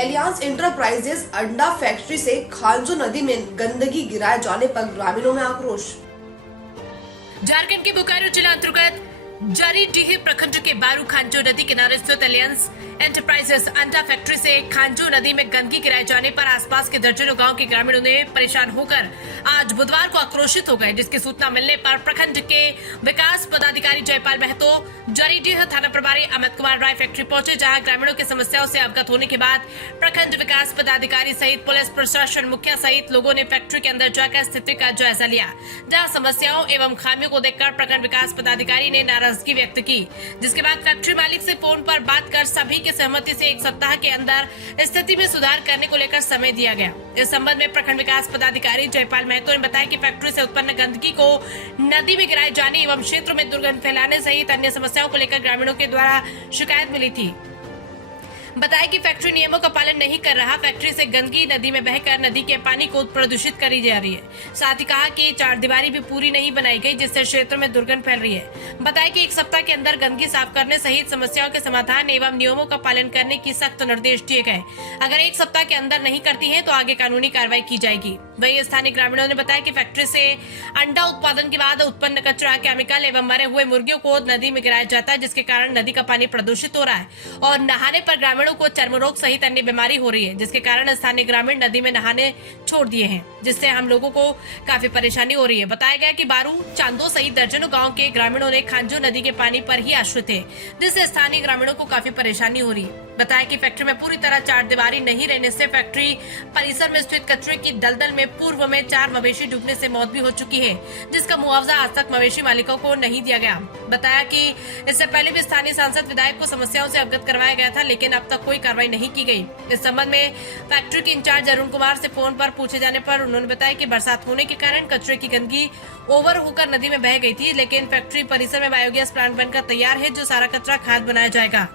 Alliance enterprises अंडा factory से खांजो नदी में गंदगी गिराए जाने पर ग्रामीणों में आक्रोश। झारखंड के बोकारो जिला अंतर्गत जरीडीह प्रखंड के बारू खांजो नदी किनारे स्थित एलियांस एंटरप्राइजेस अंडा फैक्ट्री से खांजो नदी में गंदगी गिराए जाने पर आसपास के दर्जनों गांव के ग्रामीणों ने परेशान होकर आज बुधवार को आक्रोशित हो गए, जिसकी सूचना मिलने पर प्रखंड के विकास पदाधिकारी जयपाल महतो, जरीडीह थाना प्रभारी अमित कुमार राय फैक्ट्री पहुंचे, जहां ग्रामीणों की समस्याओं से अवगत होने के बाद प्रखंड विकास पदाधिकारी सहित पुलिस प्रशासन मुखिया सहित लोगों ने फैक्ट्री के अंदर जाकर स्थिति का जायजा लिया, जहां समस्याओं एवं खामियों को देखकर प्रखंड विकास पदाधिकारी ने नाराजगी व्यक्त की, जिसके बाद फैक्ट्री मालिक से फोन पर बात कर सभी की सहमति से 1 सप्ताह के अंदर स्थिति में सुधार करने को लेकर समय दिया गया। इस संबंध में प्रखंड विकास पदाधिकारी जयपाल महतो ने बताया कि फैक्ट्री से उत्पन्न गंदगी को नदी में गिराए जाने एवं क्षेत्र में दुर्गंध फैलाने सहित अन्य समस्याओं को लेकर ग्रामीणों के द्वारा शिकायत मिली थी। बताया कि फैक्ट्री नियमों का पालन नहीं कर रहा, फैक्ट्री से गंदगी नदी में बहकर नदी के पानी को प्रदूषित करी जा रही है। साथ ही कहा कि चारदीवारी भी पूरी नहीं बनाई गई, जिससे क्षेत्र में दुर्गंध फैल रही है। बताया कि 1 सप्ताह के अंदर गंदगी साफ करने सहित समस्याओं के समाधान एवं नियमों का पालन करने की सख्त निर्देश दिए गए। अगर 1 सप्ताह के अंदर नहीं करती है तो आगे कानूनी कार्रवाई की जाएगी। वहीं स्थानीय ग्रामीणों ने बताया कि फैक्ट्री से अंडा उत्पादन के बाद उत्पन्न कचरा, केमिकल एवं मरे हुए मुर्गियों को नदी में गिराया जाता है, जिसके कारण नदी का पानी प्रदूषित हो रहा है और नहाने पर ग्रामीणों को चर्म रोग सहित अन्य बीमारी हो रही है, जिसके कारण स्थानीय ग्रामीण नदी में नहाने छोड़ दिए हैं, जिससे हम लोगों को काफी परेशानी हो रही है। बताया गया कि बारू, चांदो सहित दर्जनों गांव के ग्रामीणों ने खांजो नदी के पानी पर ही आश्रित है, जिससे स्थानीय ग्रामीणों को काफी परेशानी हो रही है। बताया कि फैक्ट्री में पूरी तरह चारदीवारी नहीं रहने से फैक्ट्री परिसर में स्थित कचरे की दलदल में पूर्व में 4 मवेशी डूबने से मौत भी हो चुकी है, जिसका मुआवजा आज तक मवेशी मालिकों को नहीं दिया गया। बताया कि इससे पहले भी स्थानीय सांसद विधायक को समस्याओं से अवगत करवाया गया था, लेकिन अब तक कोई कार्रवाई नहीं की गई। इस संबंध में फैक्ट्री के इंचार्ज अरुण कुमार से फोन पर पूछे जाने पर उन्होंने बताया कि बरसात होने के कारण कचरे की गंदगी ओवर होकर नदी में बह गई थी, लेकिन फैक्ट्री परिसर में बायोगैस प्लांट बनकर तैयार है, जो सारा कचरा खाद बनाया जाएगा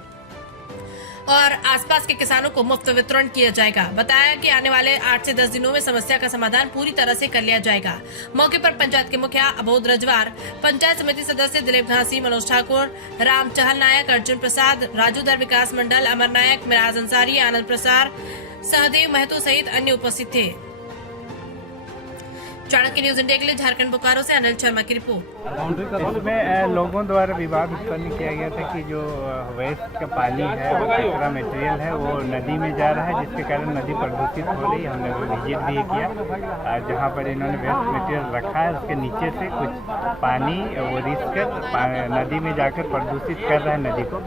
और आसपास के किसानों को मुफ्त वितरण किया जाएगा। बताया कि आने वाले 8 से 10 दिनों में समस्या का समाधान पूरी तरह से कर लिया जाएगा। मौके पर पंचायत के मुखिया अबोध रजवार, पंचायत समिति सदस्य दिलीप घासी, मनोज ठाकुर, राम चहल नायक, अर्जुन प्रसाद, राजू दर विकास मंडल, अमर नायक, मिराज अंसारी, आनंद प्रसाद, सहदेव महतो सहित अन्य उपस्थित थे। चाणक्य न्यूज इंडिया के लिए झारखंड बोकारो से अनिल शर्मा की रिपोर्ट। इसमें लोगों द्वारा विवाद उत्पन्न किया गया था कि जो वेस्ट का पानी है, वो कचरा मटेरियल है, वो नदी में जा रहा है, जिसके कारण नदी प्रदूषित हो रही है। हमने विजिट भी किया जहाँ पर इन्होंने वेस्ट मटेरियल रखा है, उसके नीचे से कुछ पानी वो रिस कर नदी में जाकर प्रदूषित कर रहा है नदी को।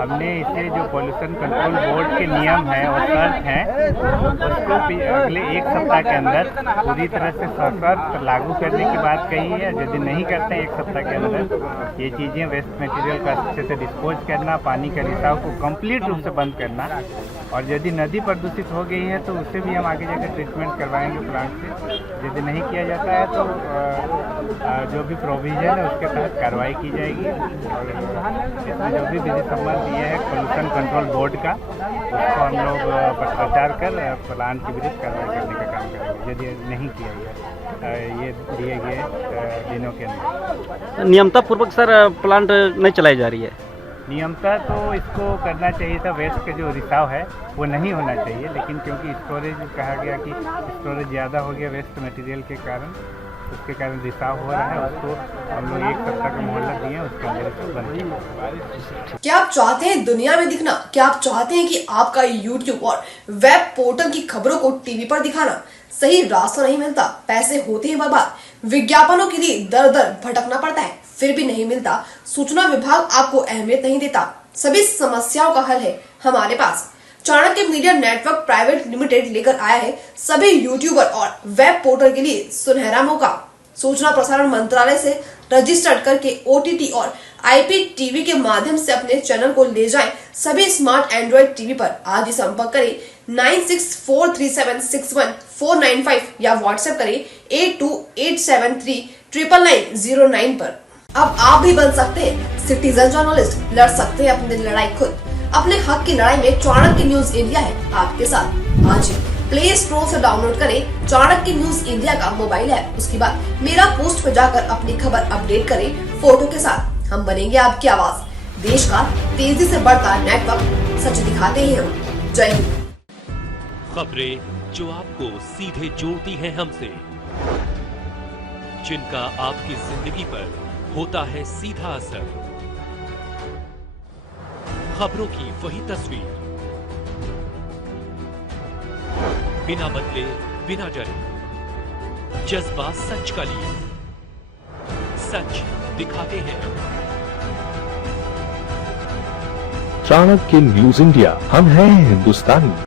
हमने इसे जो पॉल्यूशन कंट्रोल बोर्ड के नियम है और शर्त है, उसको अगले 1 सप्ताह के अंदर पूरी तरह से लागू करने की बात कही है। यदि नहीं करते 1 सप्ताह के अंदर ये चीज़ें, वेस्ट मटेरियल का अच्छे से डिस्पोज करना, पानी का रिसाव को कंप्लीट रूप से बंद करना, और यदि नदी प्रदूषित हो गई है तो उसे भी हम आगे जाकर ट्रीटमेंट करवाएंगे प्लांट से। यदि नहीं किया जाता है तो जो भी प्रोविजन है उसके तहत कार्रवाई की जाएगी। और इसमें जो भी विधि संबंध ये है पॉल्यूशन कंट्रोल बोर्ड का, उसको हम लोग पत्राचार कर प्लांट के विरुद्ध कार्रवाई करने का काम करेंगे यदि नहीं किया गया ये दिए गए दिनों के अंदर। नियमता पूर्वक सर प्लांट नहीं चलाई जा रही है। नियमता तो इसको करना चाहिए था, वेस्ट का जो रिसाव है वो नहीं होना चाहिए, लेकिन क्योंकि स्टोरेज कहा गया कि स्टोरेज ज़्यादा हो गया वेस्ट मटेरियल के कारण, उसके कारण रिसाव हो रहा है, उसको हम लोग 1 सप्ताह का मोहलत दिए, उसके अंदर इसको बंद किया। क्या आप चाहते हैं दुनिया में दिखना? क्या आप चाहते हैं कि आपका YouTube और वेब पोर्टल की खबरों को टीवी पर दिखाना? सही रास्ता नहीं मिलता, पैसे होते हैं बर्बाद, विज्ञापनों के लिए दर दर भटकना पड़ता है, फिर भी नहीं मिलता, सूचना विभाग आपको अहमियत नहीं देता। सभी समस्याओं का हल है हमारे पास। Chanakya media network private limited लेकर आया है सभी यूट्यूबर और वेब पोर्टल के लिए सुनहरा मौका। सूचना प्रसारण मंत्रालय से रजिस्टर्ड करके OTT और IPTV के माध्यम से अपने चैनल को ले जाएं सभी स्मार्ट एंड्रॉइड टीवी पर। आज ही संपर्क करें 9643761495 या व्हाट्सएप करें 8287399909 पर। अब आप भी बन सकते हैं सिटीजन जर्नलिस्ट, लड़ सकते हैं अपनी लड़ाई खुद। अपने हक की लड़ाई में चाणक्य न्यूज इंडिया है आपके साथ। आज ही प्ले स्टोर से डाउनलोड करें चाणक्य न्यूज इंडिया का मोबाइल ऐप। उसके बाद मेरा पोस्ट पे जाकर अपनी खबर अपडेट करें फोटो के साथ। हम बनेंगे आपकी आवाज, देश का तेजी से बढ़ता नेटवर्क, सच दिखाते हैं हम। जय हिंद। खबरें जो आपको सीधे जोड़ती हैं हमसे, जिनका आपकी जिंदगी पर होता है सीधा असर। खबरों की वही तस्वीर, बिना बदले बिना डरे, जज्बा सच का लिए, सच दिखाते हैं। चाणक्य न्यूज इंडिया, हम हैं हिंदुस्तानी।